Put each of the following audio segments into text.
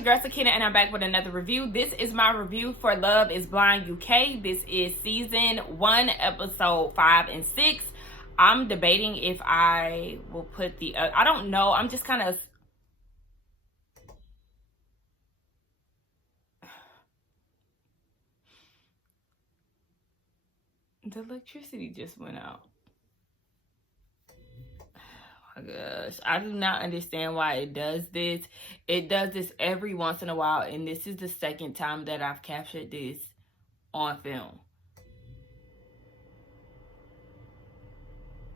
your girl Sakina, and I'm back with another review. This is my review for Love is Blind UK. This is season 1, episode 5 and 6. I'm debating if I will put the I don't know. I'm just kind of the electricity just went out. Oh my gosh, I do not understand why it does this. It does this every once in a while, and this is the second time that I've captured this on film.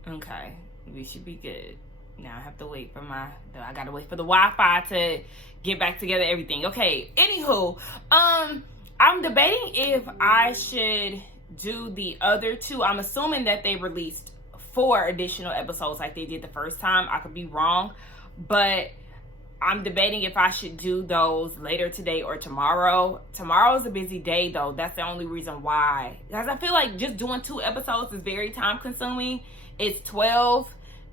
Okay, we should be good. Now I have to wait for I gotta wait for the Wi-Fi to get back together, everything. Okay, anywho, I'm debating if I should do the other two. I'm assuming that they released 4 additional episodes like they did the first time. I could be wrong, but I'm debating if I should do those later today or tomorrow. Tomorrow's a busy day though. That's the only reason why. Because I feel like just doing 2 episodes is very time consuming. It's 12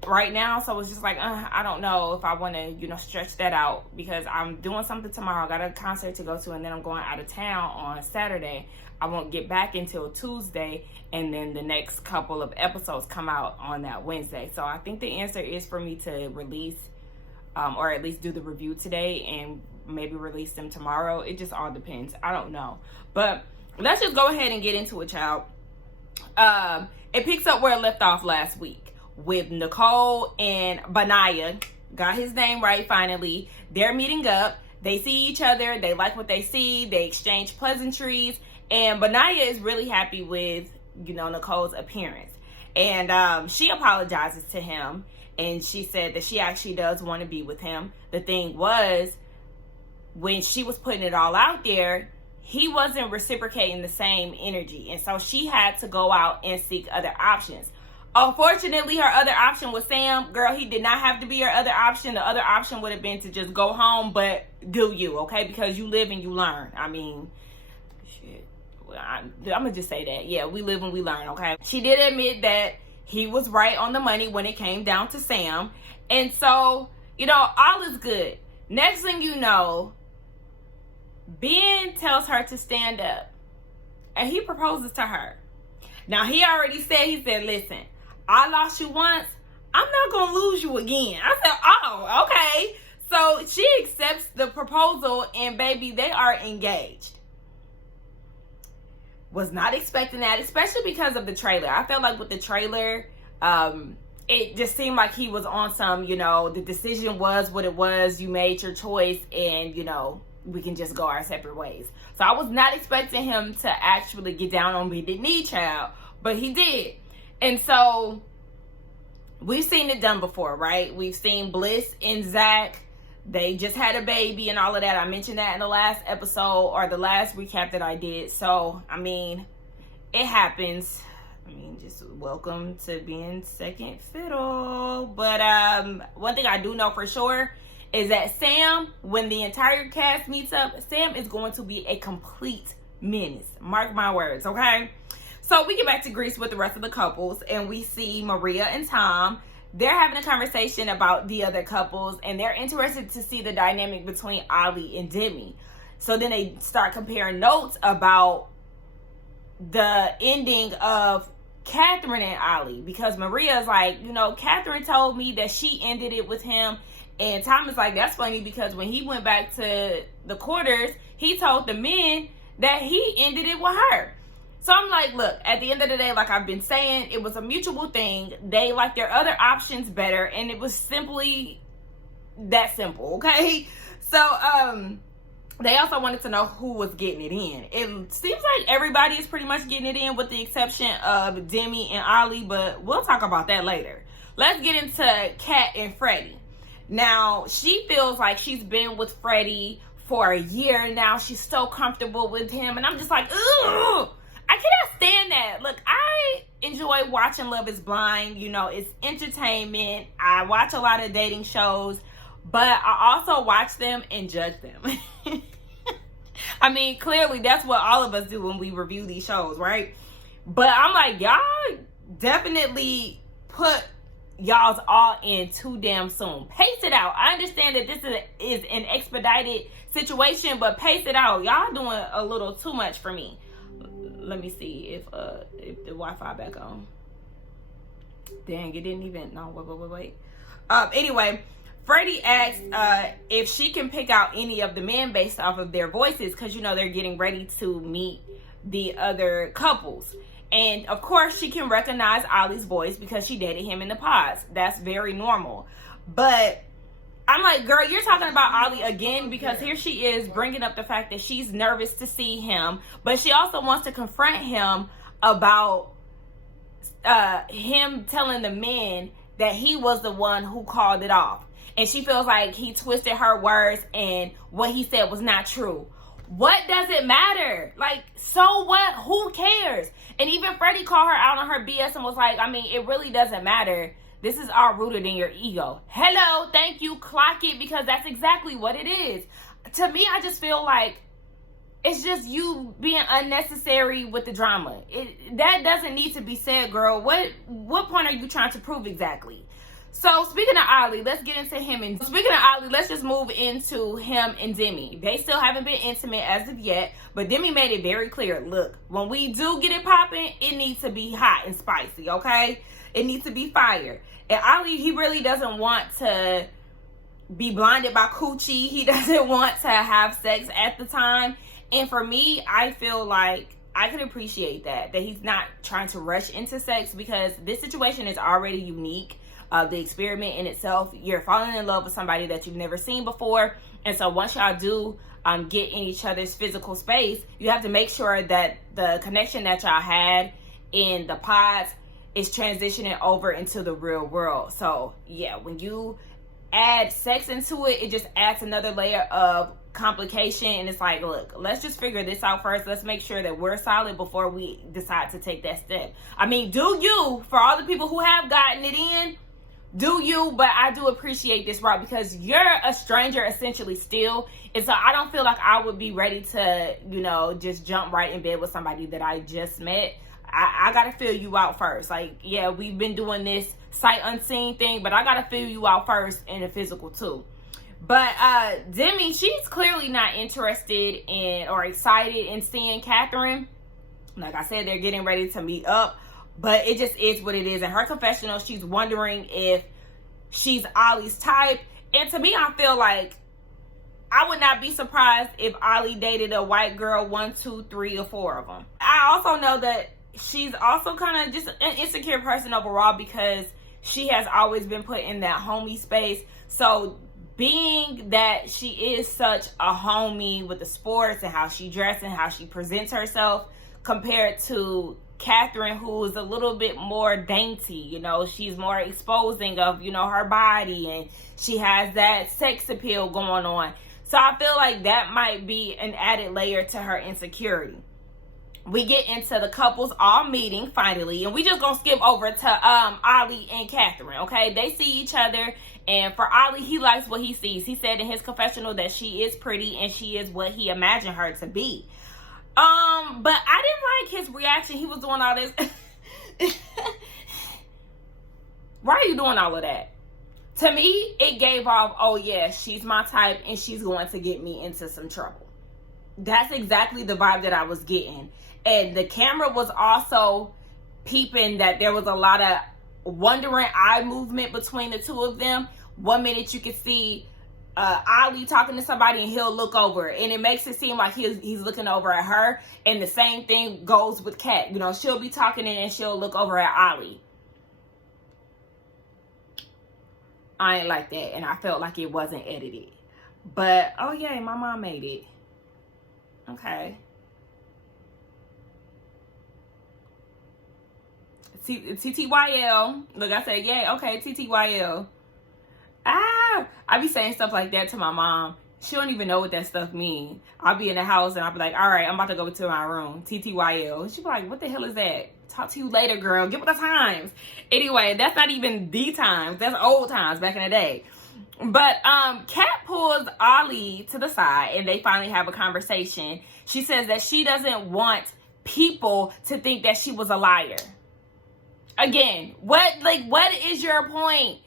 right now, so it's just like, I don't know if I want to, stretch that out because I'm doing something tomorrow. I got a concert to go to, and then I'm going out of town on Saturday. I won't get back until Tuesday, and then the next couple of episodes come out on that Wednesday. So I think the answer is for me to release, or at least do the review today and maybe release them tomorrow. It just all depends. I don't know. But let's just go ahead and get into it, child. It picks up where it left off last week with Nicole and Benaya. Got his name right finally. They're meeting up. They see each other. They like what they see. They exchange pleasantries. And Benaya is really happy with, Nicole's appearance. And she apologizes to him. And she said that she actually does want to be with him. The thing was, when she was putting it all out there, he wasn't reciprocating the same energy. And so she had to go out and seek other options. Unfortunately, her other option was Sam. Girl, he did not have to be her other option. The other option would have been to just go home, but do you, okay? Because you live and you learn. I mean, shit. I'm going to just say that. Yeah, we live and we learn, okay? She did admit that he was right on the money when it came down to Sam. And so, all is good. Next thing you know, Ben tells her to stand up. And he proposes to her. Now, he already said, listen, I lost you once. I'm not going to lose you again. I said, oh, okay. So she accepts the proposal, and baby, they are engaged. Was not expecting that, especially because of the trailer. I felt like with the trailer, it just seemed like he was on some, the decision was what it was. You made your choice, and, we can just go our separate ways. So I was not expecting him to actually get down on bended knee, child, but he did. And so we've seen it done before, right? We've seen Bliss and Zach. They just had a baby and all of that. I mentioned that in the last episode or the last recap that I did. So, I mean, it happens. I mean, just welcome to being second fiddle. But one thing I do know for sure is that Sam, when the entire cast meets up, Sam is going to be a complete menace. Mark my words, okay? So we get back to Greece with the rest of the couples, and we see Maria and Tom. They're having a conversation about the other couples, and they're interested to see the dynamic between Ollie and Demi. So then they start comparing notes about the ending of Catherine and Ollie, because Maria's like, Catherine told me that she ended it with him. And Tom is like, that's funny because when he went back to the quarters, he told the men that he ended it with her. So I'm like, look, at the end of the day, like I've been saying, it was a mutual thing. They like their other options better, and it was simply that simple, okay? So they also wanted to know who was getting it in. It seems like everybody is pretty much getting it in with the exception of Demi and Ollie, but we'll talk about that later. Let's get into Kat and Freddie. Now, she feels like she's been with Freddie for a year now. She's so comfortable with him. And I'm just like, ugh, I cannot stand that. Look, I enjoy watching Love is Blind. It's entertainment. I watch a lot of dating shows. But I also watch them and judge them. I mean, clearly that's what all of us do when we review these shows, right? But I'm like, y'all definitely put y'all's all in too damn soon. Pace it out. I understand that this is an expedited situation, but pace it out. Y'all doing a little too much for me. Let me see if the Wi-Fi back on. Dang, it didn't even. No, wait. Anyway, Freddie asked if she can pick out any of the men based off of their voices, because you know they're getting ready to meet the other couples. And of course, she can recognize Ollie's voice because she dated him in the pods. That's very normal. But I'm like, girl, you're talking about Ollie again, because here she is bringing up the fact that she's nervous to see him, but she also wants to confront him about him telling the men that he was the one who called it off. And she feels like he twisted her words and what he said was not true. What does it matter? Like, so what? Who cares? And even Freddie called her out on her BS and was like, I mean, it really doesn't matter. This is all rooted in your ego. Hello, thank you, clock it, because that's exactly what it is. To me, I just feel like it's just you being unnecessary with the drama. That doesn't need to be said, girl. What point are you trying to prove exactly? So speaking of Ollie, let's get into him. And speaking of Ollie, let's just move into him and Demi. They still haven't been intimate as of yet, but Demi made it very clear. Look, when we do get it popping, it needs to be hot and spicy, okay? It needs to be fire. And Ollie, he really doesn't want to be blinded by coochie. He doesn't want to have sex at the time. And for me, I feel like I could appreciate that he's not trying to rush into sex, because this situation is already unique. The experiment in itself, you're falling in love with somebody that you've never seen before. And so once y'all do get in each other's physical space, you have to make sure that the connection that y'all had in the pods is transitioning over into the real world. So yeah, when you add sex into it, it just adds another layer of complication. And it's like, look, let's just figure this out first. Let's make sure that we're solid before we decide to take that step. I mean, do you, for all the people who have gotten it in, do you? But I do appreciate this route, because you're a stranger essentially still. And so I don't feel like I would be ready to, you know, just jump right in bed with somebody that I just met. I gotta feel you out first. Like, yeah, we've been doing this sight unseen thing, but I gotta feel you out first in the physical too. But Demi, she's clearly not interested in or excited in seeing Catherine. Like I said, they're getting ready to meet up, but it just is what it is. In her confessional, she's wondering if she's Ollie's type. And to me, I feel like I would not be surprised if Ollie dated a white girl, 1, 2, 3, or 4 of them. I also know that she's also kind of just an insecure person overall, because she has always been put in that homie space. So being that she is such a homie with the sports and how she dresses and how she presents herself, compared to Catherine, who is a little bit more dainty, you know, she's more exposing of, you know, her body, and she has that sex appeal going on. So I feel like that might be an added layer to her insecurity. We get into the couples all meeting finally, and we just gonna skip over to Ollie and Catherine, okay? They see each other, and for Ollie, he likes what he sees. He said in his confessional that she is pretty and she is what he imagined her to be. But I didn't like his reaction. He was doing all this. Why are you doing all of that? To me, it gave off, oh yeah, she's my type and she's going to get me into some trouble. That's exactly the vibe that I was getting. And the camera was also peeping that there was a lot of wondering eye movement between the two of them. One minute you could see Ollie talking to somebody and he'll look over, and it makes it seem like he's looking over at her. And the same thing goes with Kat. You know, she'll be talking and she'll look over at Ollie. I ain't like that, and I felt like it wasn't edited. But oh yeah, my mom made it. Okay. TTYL. Look, I said, yeah, okay, TTYL. I be saying stuff like that to my mom. She don't even know what that stuff means. I'll be in the house and I'll be like, all right, I'm about to go to my room. TTYL. She'll be like, what the hell is that? Talk to you later, girl. Get with the times. Anyway, that's not even the times. That's old times back in the day. But Kat pulls Ollie to the side and they finally have a conversation. She says that she doesn't want people to think that she was a liar. Again, what is your point?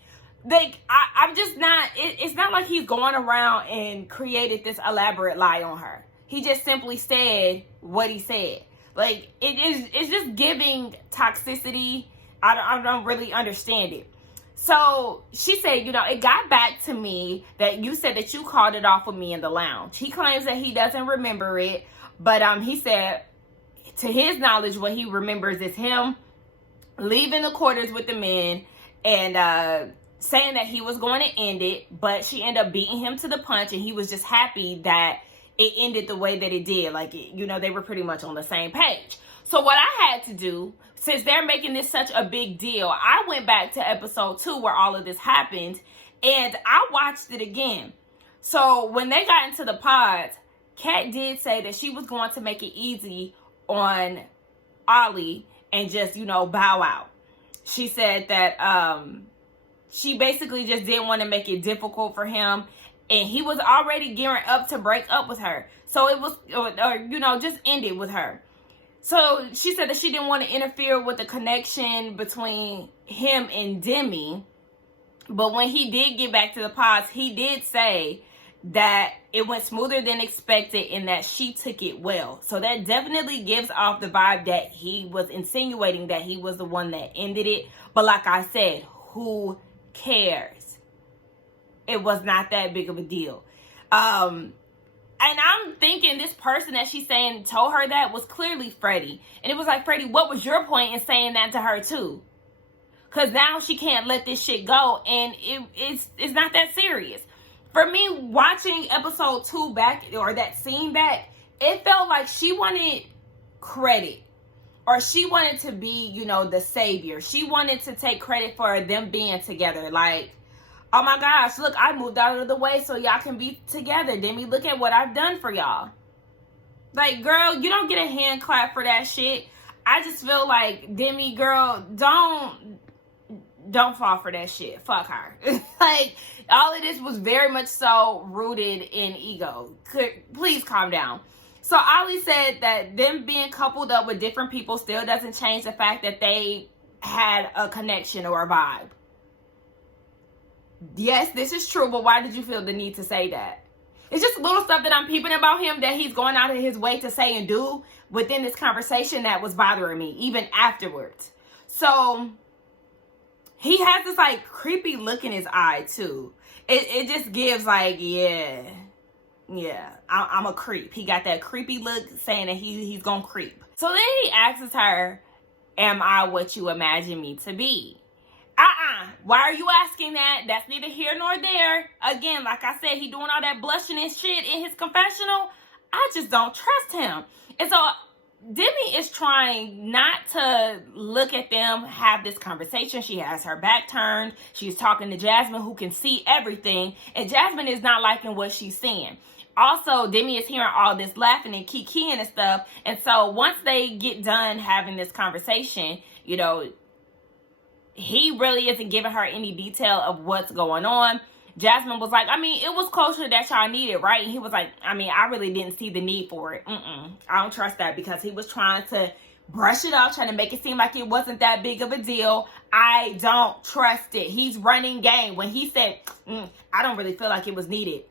like, I'm just not, it's not like he's going around and created this elaborate lie on her. He just simply said what he said. Like, it's just giving toxicity. I don't really understand it. So she said, it got back to me that you said that you called it off with me in the lounge. He claims that he doesn't remember it, but he said, to his knowledge, what he remembers is him leaving the quarters with the men and saying that he was going to end it, but she ended up beating him to the punch, and he was just happy that it ended the way that it did. Like, they were pretty much on the same page. So what I had to do, since they're making this such a big deal, I went back to episode 2 where all of this happened, and I watched it again. So when they got into the pods, Kat did say that she was going to make it easy on Ollie and just, bow out. She said that she basically just didn't want to make it difficult for him, and he was already gearing up to break up with her. So it was, just end it with her. So she said that she didn't want to interfere with the connection between him and Demi. But when he did get back to the pods, he did say that it went smoother than expected and that she took it well. So that definitely gives off the vibe that he was insinuating that he was the one that ended it. But like I said, who cares? It was not that big of a deal. And I'm thinking this person that she's saying told her that was clearly Freddie. And it was like, Freddie, what was your point in saying that to her too? Because now she can't let this shit go. And it's not that serious. For me, watching episode 2 back, or that scene back, it felt like she wanted credit. Or she wanted to be, the savior. She wanted to take credit for them being together. Like, oh my gosh, look, I moved out of the way so y'all can be together. Demi, look at what I've done for y'all. Like, girl, you don't get a hand clap for that shit. I just feel like, Demi, girl, don't fall for that shit. Fuck her. Like, all of this was very much so rooted in ego. Please calm down. So Ollie said that them being coupled up with different people still doesn't change the fact that they had a connection or a vibe. Yes, this is true, but why did you feel the need to say that? It's just little stuff that I'm peeping about him that he's going out of his way to say and do within this conversation that was bothering me, even afterwards. So, he has this, like, creepy look in his eye, too. It just gives, like, yeah, I'm a creep. He got that creepy look saying that he's gonna creep. So then he asks her, am I what you imagine me to be? Why are you asking that? That's neither here nor there. Again, like I said, he doing all that blushing and shit in his confessional. I just don't trust him. And so Demi is trying not to look at them, have this conversation. She has her back turned. She's talking to Jasmine, who can see everything. And Jasmine is not liking what she's seeing. Also, Demi is hearing all this laughing and kikiing and stuff. And so once they get done having this conversation, he really isn't giving her any detail of what's going on. Jasmine was like, it was closure that y'all needed, right? And he was like, I really didn't see the need for it. I don't trust that, because he was trying to brush it off, trying to make it seem like it wasn't that big of a deal. I don't trust it. He's running game. When he said, I don't really feel like it was needed.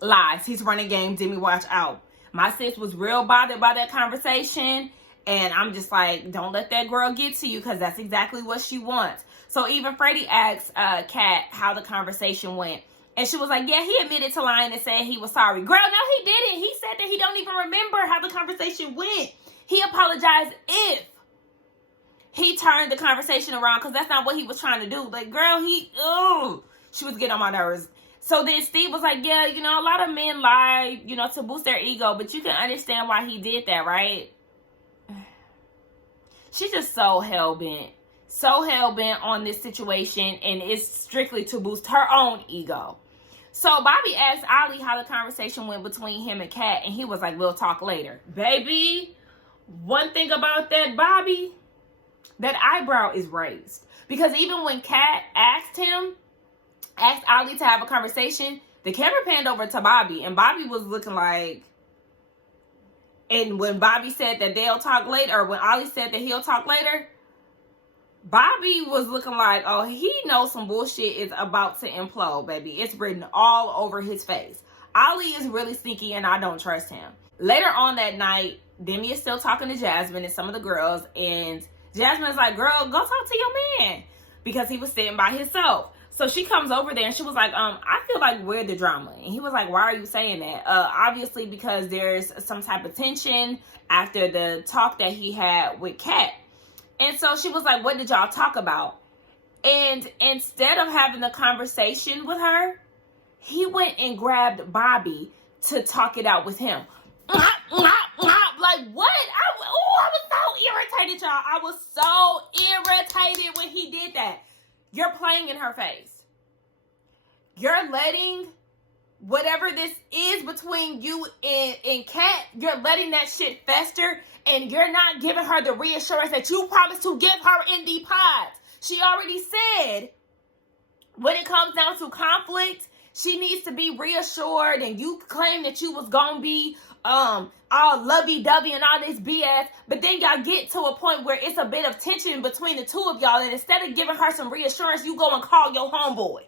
Lies. He's running game. Demi, watch out. My sis was real bothered by that conversation. And I'm just like, don't let that girl get to you, because that's exactly what she wants. So even Freddie asked Kat how the conversation went. And she was like, yeah, he admitted to lying and saying he was sorry. Girl, no, he didn't. He said that he don't even remember how the conversation went. He apologized if he turned the conversation around, because that's not what he was trying to do. Like, girl, she was getting on my nerves. So then Steve was like, yeah, a lot of men lie, to boost their ego. But you can understand why he did that, right? She's just so hell-bent on this situation, and it's strictly to boost her own ego. So Bobby asked Ollie how the conversation went between him and Kat, and he was like, we'll talk later. Baby, one thing about that Bobby, that eyebrow is raised. Because even when Kat asked Ollie to have a conversation, the camera panned over to Bobby, and Bobby was looking like, and when Bobby said that they'll talk later, or when Ollie said that he'll talk later, Bobby was looking like, oh, he knows some bullshit is about to implode, baby. It's written all over his face. Ollie is really sneaky and I don't trust him. Later on that night, Demi is still talking to Jasmine and some of the girls, and Jasmine's like, girl, go talk to your man, because he was sitting by himself. So she comes over there and she was like, I feel like we're the drama. And he was like, why are you saying that? Obviously because there's some type of tension after the talk that he had with Kat. And so she was like, what did y'all talk about? And instead of having a conversation with her, he went and grabbed Bobby to talk it out with him. Like, what? I was so irritated, y'all. I was so irritated when he did that. You're playing in her face. You're letting whatever this is between you and Kat, you're letting that shit fester, and you're not giving her the reassurance that you promised to give her in the pods. She already said when it comes down to conflict, she needs to be reassured, and you claim that you was gonna be all lovey-dovey and all this BS, but then y'all get to a point where it's a bit of tension between the two of y'all, and instead of giving her some reassurance, you go and call your homeboy.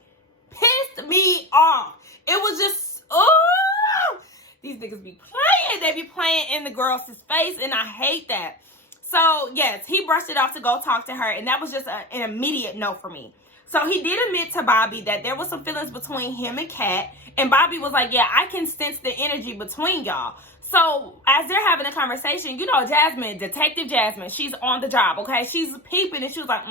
Pissed me off. It was just, oh, these niggas be playing. They be playing in the girl's face, and I hate that. So, yes, he brushed it off to go talk to her, and that was just an immediate no for me. So, he did admit to Bobby that there was some feelings between him and Kat, and Bobby was like, yeah, I can sense the energy between y'all. So, as they're having a conversation, you know, Jasmine, Detective Jasmine, she's on the job, okay? She's peeping, and she was like,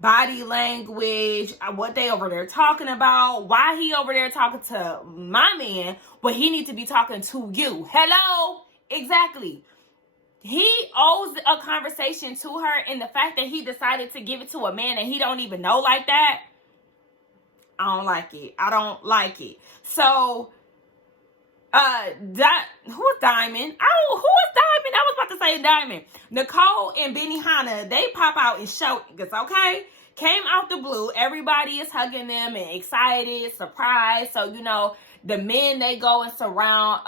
body language, what they over there talking about, why he over there talking to my man, but he need to be talking to you. Hello? Exactly. He owes a conversation to her, and the fact that he decided to give it to a man that he don't even know like that, I don't like it. I don't like it. So, who's Diamond? Oh, who is Diamond? I was about to say Diamond. Nicole and Benihana, they pop out and show it's okay. Came out the blue. Everybody is hugging them and excited, surprised. So, you know, the men, they go and surround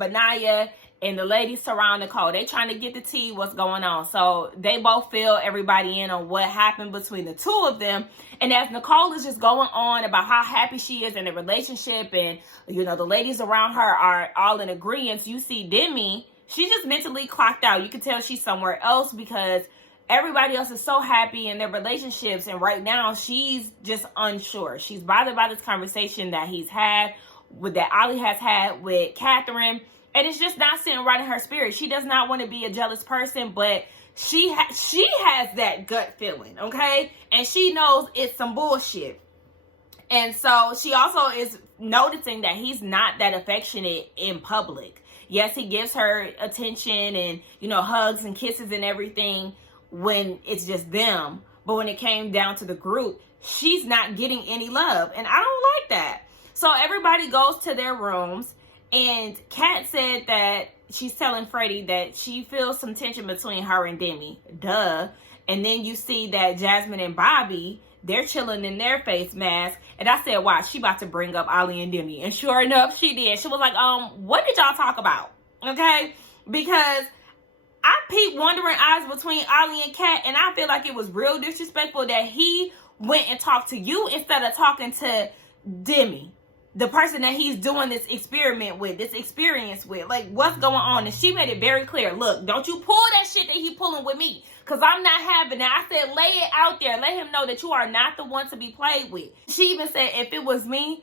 Benaya, and the ladies surround Nicole. They trying to get the tea, what's going on. So they both fill everybody in on what happened between the two of them. And as Nicole is just going on about how happy she is in the relationship, and, you know, the ladies around her are all in agreement, you see Demi, she just mentally clocked out. You can tell she's somewhere else because everybody else is so happy in their relationships. And right now she's just unsure. She's bothered by this conversation that he's had, that Ollie has had with Catherine. And it's just not sitting right in her spirit. She does not want to be a jealous person, but she has that gut feeling, okay? And she knows it's some bullshit. And so she also is noticing that he's not that affectionate in public. Yes, he gives her attention and, you know, hugs and kisses and everything when it's just them. But when it came down to the group, she's not getting any love. And I don't like that. So everybody goes to their rooms. And Kat said that she's telling Freddie that she feels some tension between her and Demi. Duh. And then you see that Jasmine and Bobby, they're chilling in their face mask. And I said, watch, she about to bring up Ollie and Demi. And sure enough, she did. She was like, what did y'all talk about? Okay? Because I peeped wondering eyes between Ollie and Kat, and I feel like it was real disrespectful that he went and talked to you instead of talking to Demi, the person that he's doing this experiment with, this experience with. Like, what's going on? And she made it very clear. Look, don't you pull that shit that he pulling with me, because I'm not having that. I said, lay it out there. Let him know that you are not the one to be played with. She even said if it was me,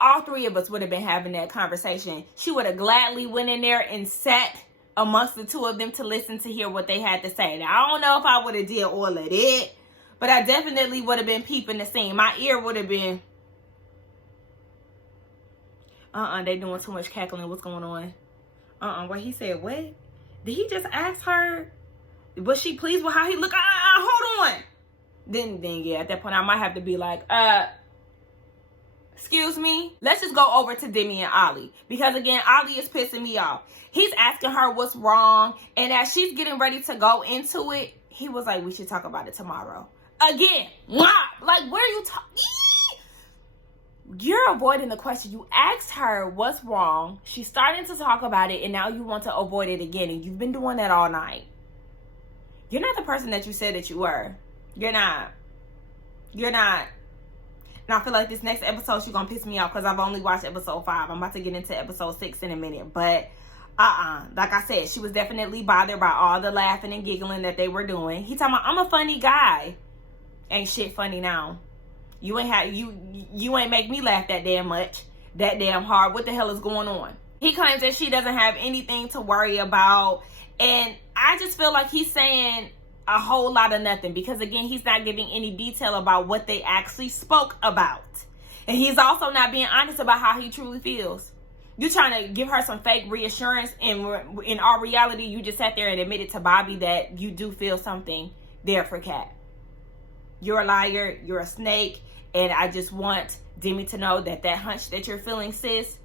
all three of us would have been having that conversation. She would have gladly went in there and sat amongst the two of them to listen to hear what they had to say. Now, I don't know if I would have did all of it, but I definitely would have been peeping the scene. My ear would have been... they doing too much cackling. What's going on? What he said, what? Did he just ask her, was she pleased with how he looked? Hold on. Then yeah, at that point, I might have to be like, excuse me? Let's just go over to Demi and Ollie. Because again, Ollie is pissing me off. He's asking her what's wrong. And as she's getting ready to go into it, he was like, we should talk about it tomorrow. Again, like, what are you talking? You're avoiding the question. You asked her what's wrong. She's starting to talk about it, and now you want to avoid it again. And you've been doing that all night. You're not the person that you said that you were. You're not. You're not. And I feel like this next episode, she's going to piss me off because I've only watched episode 5. I'm about to get into episode 6 in a minute. But, like I said, she was definitely bothered by all the laughing and giggling that they were doing. He talking about, I'm a funny guy. Ain't shit funny now. You ain't make me laugh that damn much, that damn hard. What the hell is going on? He claims that she doesn't have anything to worry about. And I just feel like he's saying a whole lot of nothing, because again, he's not giving any detail about what they actually spoke about. And he's also not being honest about how he truly feels. You're trying to give her some fake reassurance, and in all reality, you just sat there and admitted to Bobby that you do feel something there for Kat. You're a liar, you're a snake, and I just want Demi to know that that hunch that you're feeling, sis,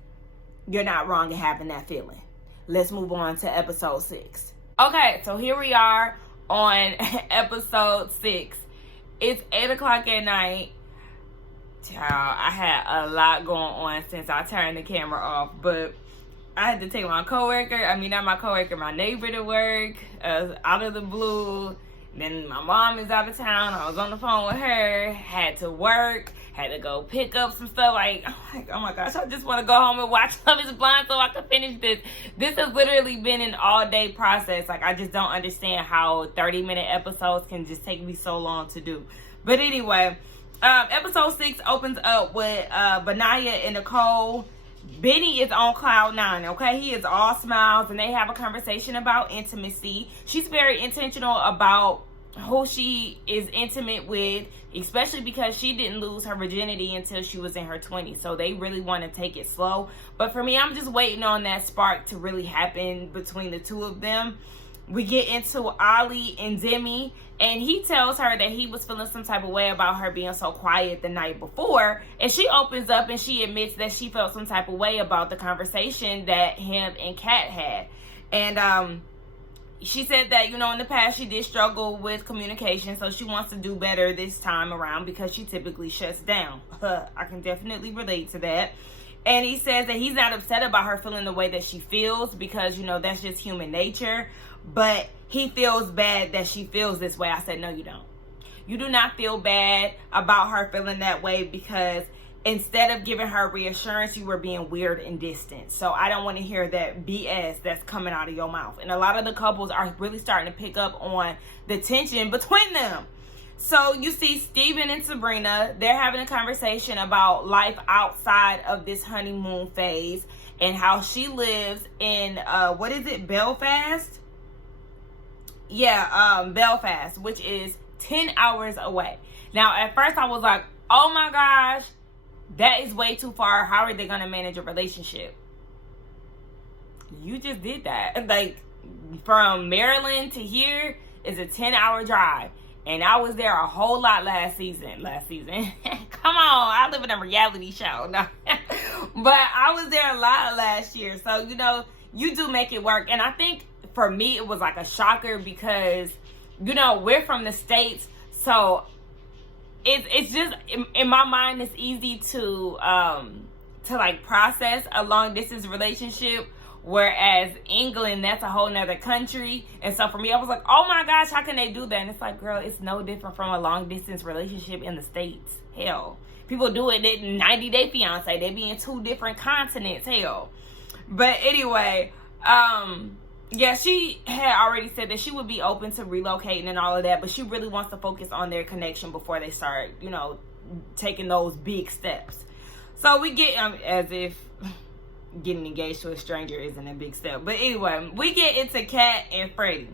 you're not wrong in having that feeling. Let's move on to episode 6. Okay, so here we are on episode 6. It's 8 o'clock at night. Child, I had a lot going on since I turned the camera off, but I had to take my my neighbor to work, out of the blue. Then my mom is out of town. I was on the phone with her, had to work, had to go pick up some stuff. Like, oh my gosh, I just want to go home and watch Love is Blind so I can finish this. This has literally been an all-day process. Like, I just don't understand how 30-minute episodes can just take me so long to do. But anyway, episode 6 opens up with Benaya and Nicole. Benny is on cloud 9, okay? He is all smiles, and they have a conversation about intimacy. She's very intentional about who she is intimate with, especially because she didn't lose her virginity until she was in her 20s. So they really want to take it slow. But for me, I'm just waiting on that spark to really happen between the two of them. We get into Ollie and Demi, and he tells her that he was feeling some type of way about her being so quiet the night before. And she opens up and she admits that she felt some type of way about the conversation that him and Kat had. And she said that, in the past she did struggle with communication, so she wants to do better this time around because she typically shuts down. I can definitely relate to that. And he says that he's not upset about her feeling the way that she feels because, that's just human nature. But he feels bad that she feels this way. I said, no, you don't. You do not feel bad about her feeling that way because instead of giving her reassurance, you were being weird and distant. So I don't want to hear that BS that's coming out of your mouth. And a lot of the couples are really starting to pick up on the tension between them. So you see Steven and Sabrina, they're having a conversation about life outside of this honeymoon phase and how she lives in, Belfast? Yeah, Belfast, which is 10 hours away. Now, at first I was like, oh my gosh, that is way too far. How are they going to manage a relationship? You just did that. Like, from Maryland to here is a 10-hour drive. And I was there a whole lot last season. Come on, I live in a reality show. No. But I was there a lot last year. So, you do make it work. And I think for me, it was like a shocker because, we're from the States. So it's just, in my mind, it's easy to like process a long distance relationship. Whereas England, that's a whole nother country. And so for me, I was like, oh my gosh, how can they do that? And it's like, girl, it's no different from a long distance relationship in the States. Hell, people do it in 90 Day Fiance. They be in 2 different continents. Hell. But anyway, yeah, she had already said that she would be open to relocating and all of that, but she really wants to focus on their connection before they start, taking those big steps. So we get, as if getting engaged to a stranger isn't a big step. But anyway, we get into Kat and Freddie.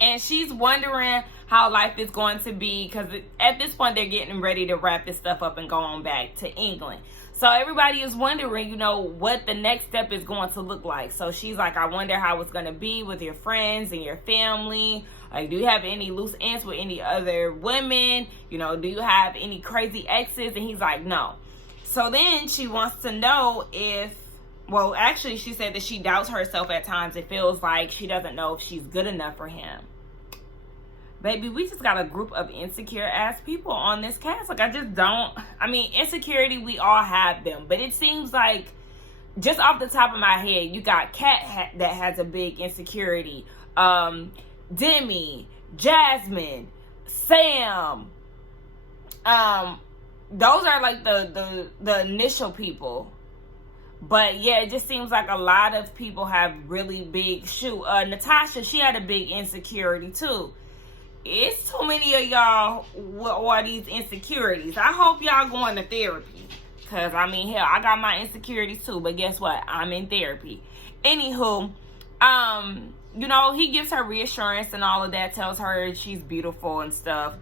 And she's wondering how life is going to be because at this point they're getting ready to wrap this stuff up and go on back to England. So everybody is wondering, what the next step is going to look like. So she's like, I wonder how it's going to be with your friends and your family. Like, do you have any loose ends with any other women? Do you have any crazy exes? And he's like, no. So then she wants to know actually she said that she doubts herself at times. It feels like she doesn't know if she's good enough for him. Baby, we just got a group of insecure ass people on this cast. Like, insecurity, we all have them. But it seems like, just off the top of my head, you got Kat that has a big insecurity. Demi, Jasmine, Sam. Those are like the initial people. But yeah, it just seems like a lot of people have really big Natasha, she had a big insecurity too. It's too many of y'all with all these insecurities. I hope y'all going to therapy. Because, I mean, hell, I got my insecurities too. But guess what? I'm in therapy. Anywho, you know, he gives her reassurance and all of that. Tells her she's beautiful and stuff.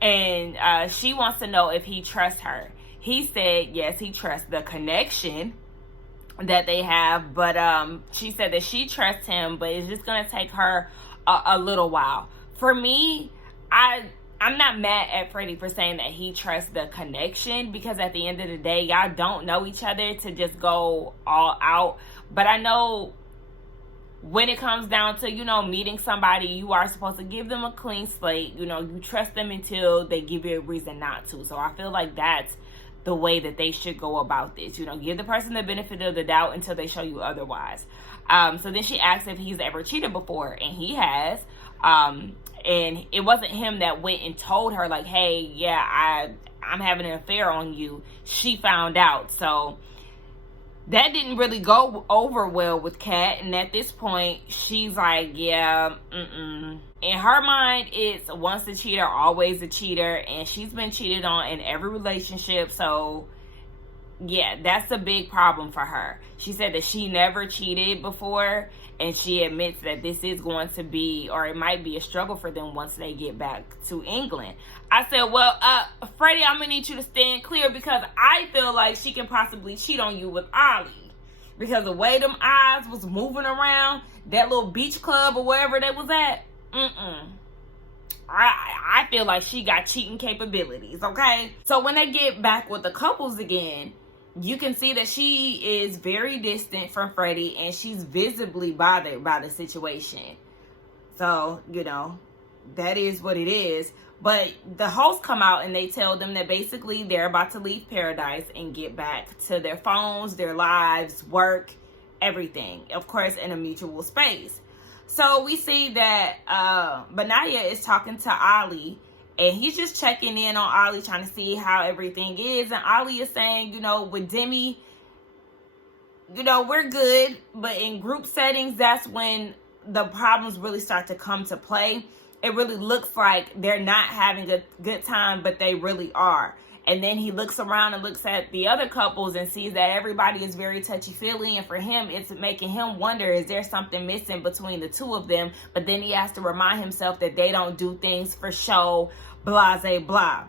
And she wants to know if he trusts her. He said, yes, he trusts the connection that they have. But she said that she trusts him. But it's just going to take her a little while. For me, I'm not mad at Freddie for saying that he trusts the connection, because at the end of the day, y'all don't know each other to just go all out. But I know when it comes down to, you know, meeting somebody, you are supposed to give them a clean slate. You know, you trust them until they give you a reason not to. So I feel like that's the way that they should go about this. You know, give the person the benefit of the doubt until they show you otherwise. So then she asked if he's ever cheated before, and he has. And it wasn't him that went and told her, like, hey, yeah, I'm having an affair on you. She found out. So that didn't really go over well with Kat. And at this point, she's like, yeah, In her mind, it's once a cheater, always a cheater. And she's been cheated on in every relationship. So yeah, that's a big problem for her. She said that she never cheated before, and she admits that this is going to be, or it might be, a struggle for them once they get back to England. I said, well, Freddie, I'm going to need you to stand clear, because I feel like she can possibly cheat on you with Ollie. Because the way them eyes was moving around, that little beach club or wherever they was at, I feel like she got cheating capabilities, okay? So when they get back with the couples again, you can see that she is very distant from Freddie, and she's visibly bothered by the situation. So, you know, that is what it is. But the hosts come out and they tell them that basically they're about to leave paradise and get back to their phones, their lives, work, everything. Of course, in a mutual space. So we see that Benaya is talking to Ollie, and he's just checking in on Ollie, trying to see how everything is. And Ollie is saying, you know, with Demi, you know, we're good. But in group settings, that's when the problems really start to come to play. It really looks like they're not having a good time, but they really are. And then he looks around and looks at the other couples and sees that everybody is very touchy-feely. And for him, it's making him wonder, is there something missing between the two of them? But then he has to remind himself that they don't do things for show, blase, blah.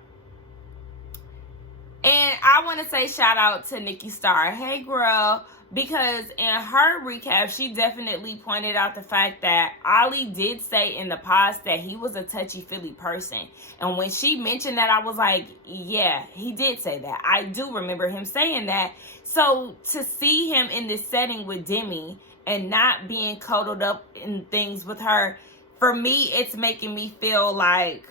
And I want to say shout out to Nikki Starr. Hey, girl. Because in her recap, she definitely pointed out the fact that Ollie did say in the past that he was a touchy-feely person. And when she mentioned that, I was like, yeah, he did say that. I do remember him saying that. So to see him in this setting with Demi and not being cuddled up in things with her, for me, it's making me feel like,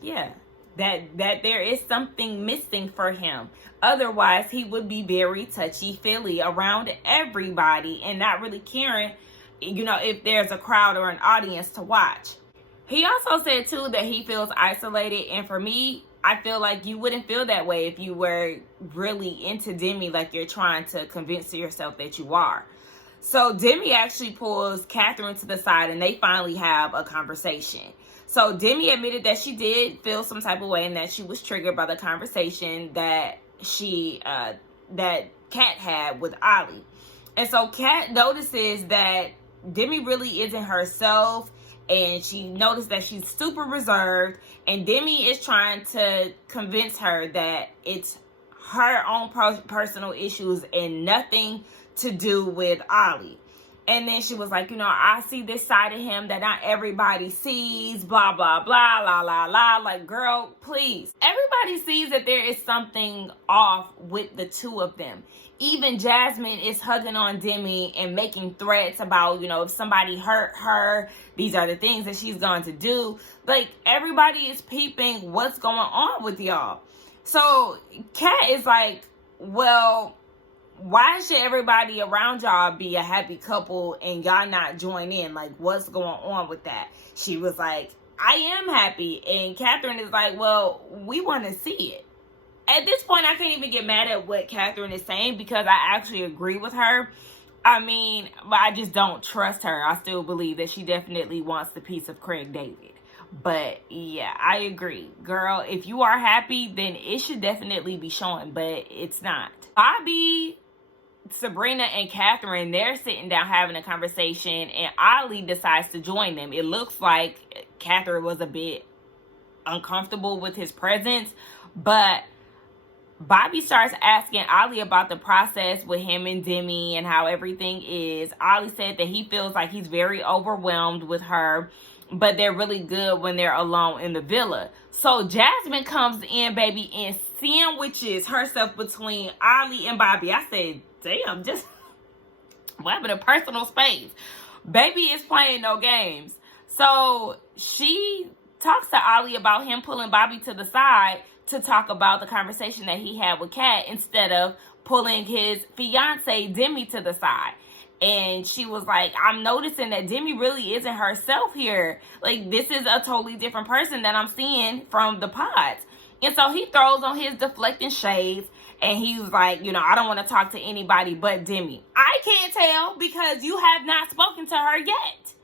yeah, that there is something missing for him. Otherwise, he would be very touchy-feely around everybody and not really caring, you know, if there's a crowd or an audience to watch. He also said, too, that he feels isolated. And for me, I feel like you wouldn't feel that way if you were really into Demi, like you're trying to convince yourself that you are. So Demi actually pulls Catherine to the side, and they finally have a conversation. So Demi admitted that she did feel some type of way and that she was triggered by the conversation that that Kat had with Ollie. And so Kat notices that Demi really isn't herself, and she noticed that she's super reserved, and Demi is trying to convince her that it's her own personal issues and nothing to do with Ollie. And then she was like, you know, I see this side of him that not everybody sees, blah, blah, blah, la, la, la. Like, girl, please. Everybody sees that there is something off with the two of them. Even Jasmine is hugging on Demi and making threats about, you know, if somebody hurt her, these are the things that she's going to do. Like, everybody is peeping what's going on with y'all. So Kat is like, well, why should everybody around y'all be a happy couple and y'all not join in? Like, what's going on with that? She was like, I am happy. And Catherine is like, well, we want to see it. At this point, I can't even get mad at what Catherine is saying because I actually agree with her. I mean, but I just don't trust her. I still believe that she definitely wants the piece of Craig David. But yeah, I agree. Girl, if you are happy, then it should definitely be showing, but it's not. Bobby, Sabrina, and Catherine, they're sitting down having a conversation, and Ollie decides to join them. It looks like Catherine was a bit uncomfortable with his presence, but Bobby starts asking Ollie about the process with him and Demi and how everything is. Ollie said that he feels like he's very overwhelmed with her, but they're really good when they're alone in the villa. So Jasmine comes in, baby, and sandwiches herself between Ollie and Bobby. I said, damn, just what happened to personal space? Baby is playing no games. So she talks to Ollie about him pulling Bobby to the side to talk about the conversation that he had with Kat instead of pulling his fiance Demi to the side. And she was like, I'm noticing that Demi really isn't herself here. Like, this is a totally different person that I'm seeing from the pods. And so he throws on his deflecting shades and he was like, you know, I don't want to talk to anybody but Demi. I can't tell because you have not spoken to her yet.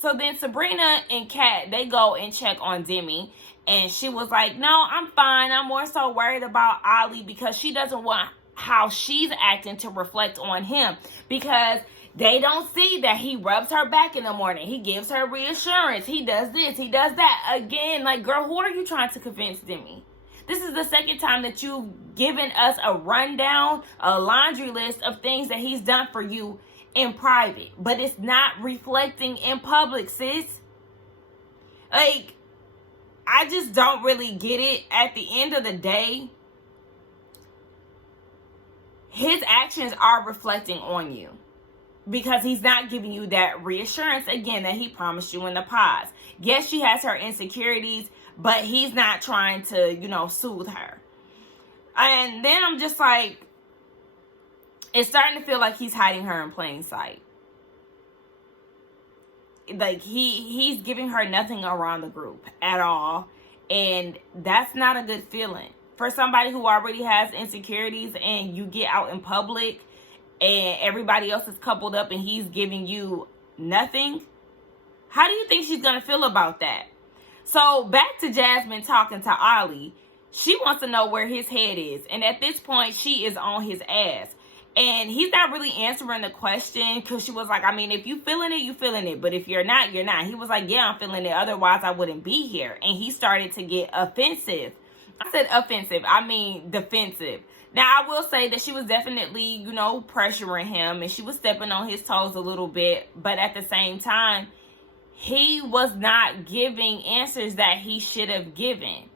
So then Sabrina and Kat, they go and check on Demi. And she was like, no, I'm fine. I'm more so worried about Ollie because she doesn't want how she's acting to reflect on him. Because they don't see that he rubs her back in the morning. He gives her reassurance. He does this. He does that. Again, like, girl, who are you trying to convince, Demi? This is the second time that you've given us a rundown, a laundry list of things that he's done for you in private, but it's not reflecting in public, sis. Like, I just don't really get it. At the end of the day, his actions are reflecting on you because he's not giving you that reassurance again that he promised you in the past. Yes, she has her insecurities, but he's not trying to, you know, soothe her. And then I'm just like, it's starting to feel like he's hiding her in plain sight. Like, he's giving her nothing around the group at all. And that's not a good feeling. For somebody who already has insecurities and you get out in public and everybody else is coupled up and he's giving you nothing, how do you think she's going to feel about that? So back to Jasmine talking to Ollie. She wants to know where his head is. And at this point, she is on his ass. And he's not really answering the question because she was like, I mean, if you feeling it, you feeling it. But if you're not, you're not. He was like, yeah, I'm feeling it. Otherwise, I wouldn't be here. And he started to get offensive. I said offensive. I mean defensive. Now, I will say that she was definitely, you know, pressuring him. And she was stepping on his toes a little bit. But at the same time, he was not giving answers that he should have given.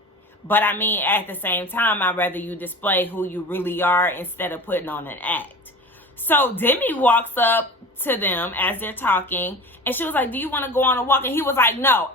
But I mean, at the same time, I'd rather you display who you really are instead of putting on an act. So Demi walks up to them as they're talking. And she was like, do you want to go on a walk? And he was like, no.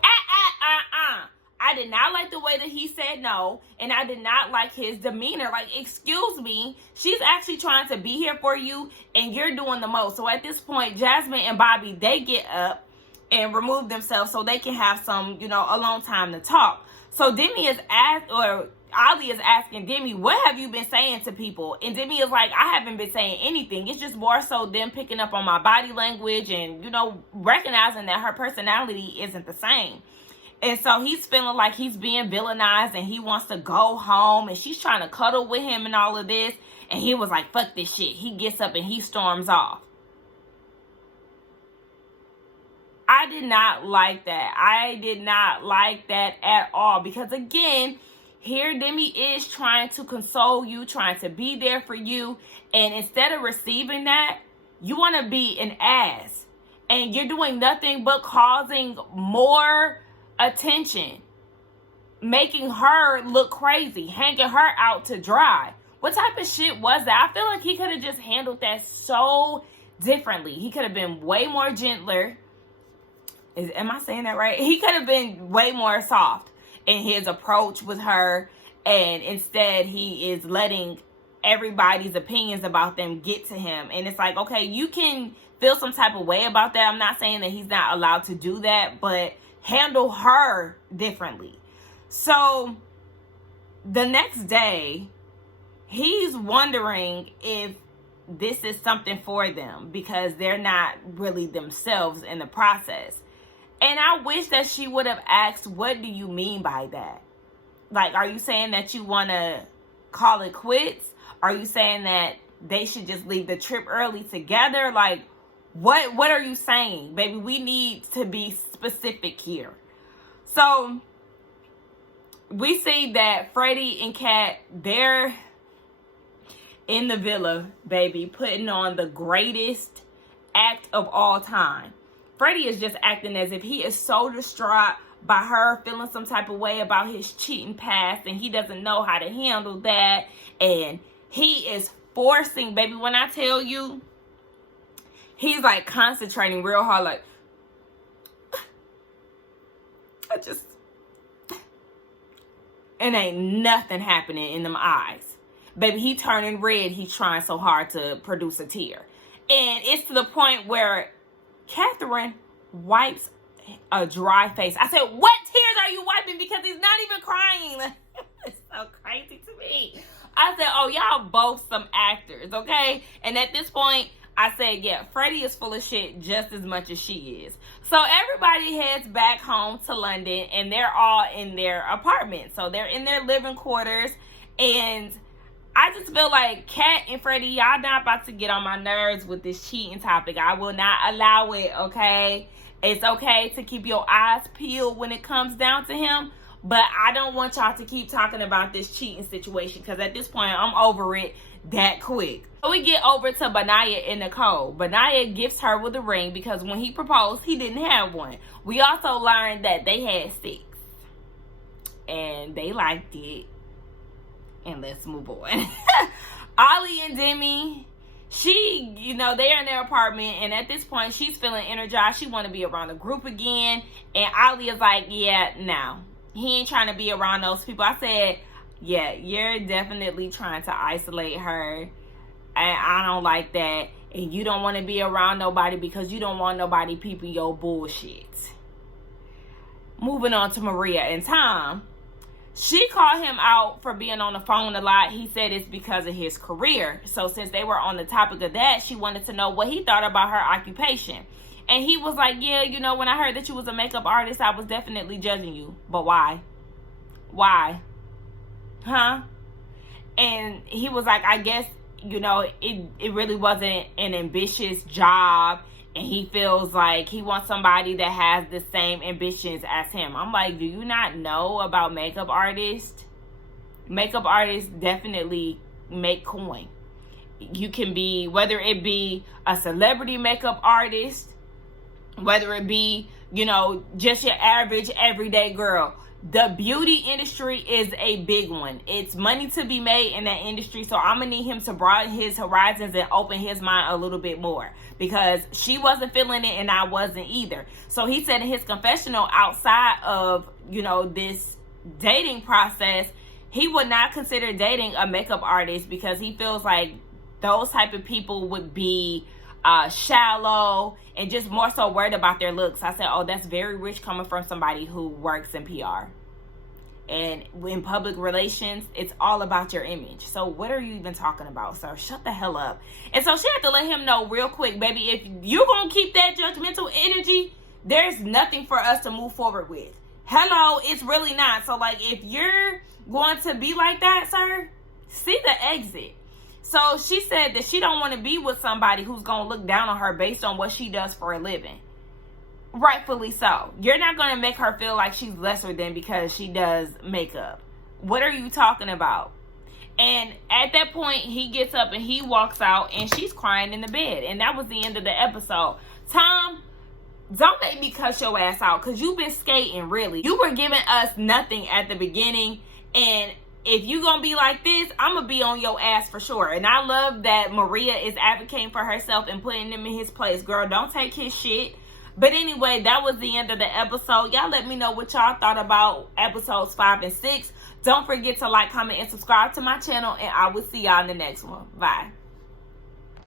I did not like the way that he said no. And I did not like his demeanor. Like, excuse me. She's actually trying to be here for you. And you're doing the most. So at this point, Jasmine and Bobby, they get up and remove themselves so they can have some, you know, alone time to talk. So Demi is Ollie is asking Demi, what have you been saying to people? And Demi is like, I haven't been saying anything. It's just more so them picking up on my body language and, you know, recognizing that her personality isn't the same. And so he's feeling like he's being villainized and he wants to go home and she's trying to cuddle with him and all of this. And he was like, fuck this shit. He gets up and he storms off. I did not like that. I did not like that at all. Because again, here Demi is trying to console you, trying to be there for you. And instead of receiving that, you want to be an ass. And you're doing nothing but causing more attention. Making her look crazy. Hanging her out to dry. What type of shit was that? I feel like he could have just handled that so differently. He could have been way more gentler. Am I saying that right? He could have been way more soft in his approach with her. And instead, he is letting everybody's opinions about them get to him. And it's like, okay, you can feel some type of way about that. I'm not saying that he's not allowed to do that, but handle her differently. So the next day, he's wondering if this is something for them because they're not really themselves in the process. And I wish that she would have asked, what do you mean by that? Like, are you saying that you want to call it quits? Are you saying that they should just leave the trip early together? Like, what are you saying? Baby, we need to be specific here. So, we see that Freddie and Kat, they're in the villa, baby, putting on the greatest act of all time. Freddie is just acting as if he is so distraught by her feeling some type of way about his cheating past, and he doesn't know how to handle that. And he is forcing, baby, when I tell you, he's like concentrating real hard, like, and ain't nothing happening in them eyes. Baby, he turning red. He's trying so hard to produce a tear. And it's to the point where Catherine wipes a dry face. I said, what tears are you wiping? Because he's not even crying. It's so crazy to me. I said, oh, y'all both some actors, okay? And at this point, I said, yeah, Freddie is full of shit just as much as she is. So everybody heads back home to London, and they're all in their apartment. So they're in their living quarters, and I just feel like Kat and Freddie, y'all not about to get on my nerves with this cheating topic. I will not allow it, okay? It's okay to keep your eyes peeled when it comes down to him, but I don't want y'all to keep talking about this cheating situation because at this point, I'm over it that quick. So we get over to Benaya and Nicole. Benaya gifts her with a ring because when he proposed, he didn't have one. We also learned that they had sex, and they liked it. And let's move on. Ollie and Demi, they're in their apartment, and at this point, she's feeling energized. She want to be around the group again, and Ollie is like, yeah, no. He ain't trying to be around those people. I said, yeah, you're definitely trying to isolate her, and I don't like that, and you don't want to be around nobody because you don't want nobody peeping your bullshit. Moving on to Maria and Tom. She called him out for being on the phone a lot. He said it's because of his career. So since they were on the topic of that, she wanted to know what he thought about her occupation. And he was like, yeah, when I heard that you was a makeup artist, I was definitely judging you. But why? Why? Huh? And he was like, I guess, it really wasn't an ambitious job. And he feels like he wants somebody that has the same ambitions as him. I'm like, do you not know about makeup artists? Makeup artists definitely make coin. You can be, whether it be a celebrity makeup artist, whether it be, just your average everyday girl. The beauty industry is a big one. It's money to be made in that industry. So I'm going to need him to broaden his horizons and open his mind a little bit more. Because she wasn't feeling it and I wasn't either. So he said in his confessional outside of, this dating process, he would not consider dating a makeup artist because he feels like those type of people would be shallow and just more so worried about their looks. I said, oh, that's very rich coming from somebody who works in PR. And in public relations, it's all about your image. So what are you even talking about, sir? Shut the hell up. And so she had to let him know real quick, baby, if you're going to keep that judgmental energy, there's nothing for us to move forward with. Hello, it's really not. So, like, if you're going to be like that, sir, see the exit. So she said that she don't want to be with somebody who's going to look down on her based on what she does for a living. Rightfully so. You're not going to make her feel like she's lesser than because she does makeup. What are you talking about? And at that point, he gets up and he walks out and she's crying in the bed. And that was the end of the episode. Tom, don't make me cuss your ass out because you've been skating, really. You were giving us nothing at the beginning. And if you gonna be like this, I'm gonna be on your ass for sure. And I love that Maria is advocating for herself and putting him in his place. Girl, don't take his shit. But anyway, that was the end of the episode. Y'all let me know what y'all thought about episodes 5 and 6. Don't forget to like, comment, and subscribe to my channel, and I will see y'all in the next one. Bye.